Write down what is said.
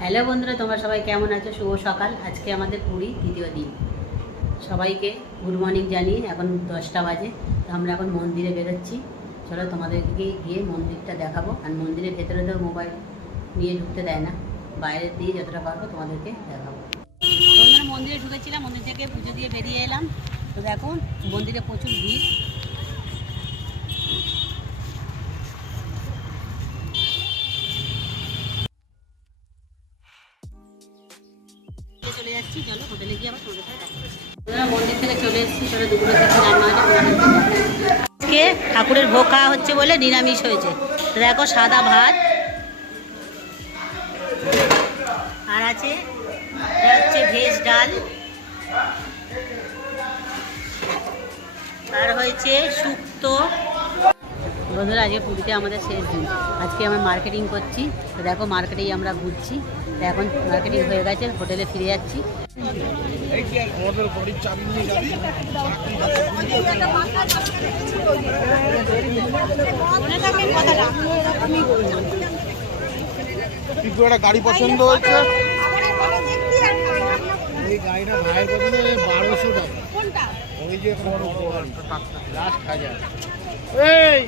Hello বন্ধুরা, তোমরা সবাই কেমন আছো? শুভ সকাল। আজকে আমাদের পুরী দ্বিতীয় দিন। সবাইকে গুড মর্নিং জানিয়ে এখন 10টা বাজে। তো আমরা এখন মন্দিরে বেরোচ্ছি। চলো তোমাদেরকে গিয়ে মন্দিরটা দেখাবো। আর মন্দিরের ভেতরে তো মোবাইল নিয়ে ঢুকতে দেয় না, বাইরে দিয়ে যতটা পারবো তোমাদেরকে দেখাবো। আমরা মন্দিরে ঢুকেছিলাম, মন্দির থেকে পুজো দিয়ে বেরিয়ে এলাম। তো দেখো মন্দিরে প্রচুর ভিড়। চলে যাচ্ছি, চলো হোটেলে গিয়ে আবার তোমাদের সাথে দেখা করছি। মন্দির থেকে চলে এসেছি, চলো দুপুরে কিছু রান্না হয়েছে। আজকে ঠাকুরের ভোগ খাওয়া হচ্ছে বলে নিরামিষ হয়েছে। তো দেখো সাদা ভাত আর আছে, এটা হচ্ছে ভেজ ডাল, আর হয়েছে শুক্তো। বন্ধুরা, আজকে পুরীতে আমাদের শেষ দিন। আজকে আমরা মার্কেটিং করছি। তো দেখো মার্কেটেই আমরা ঘুরছি। তো এখন মার্কেটিং হয়ে গেছে, হোটেলে ফিরে যাচ্ছি। গাড়ি পছন্দ হয়েছে, এই গাড়িটা ভাইয়ের পছন্দ, 1200 টাকা। ওই যে লাস্ট 1000। এই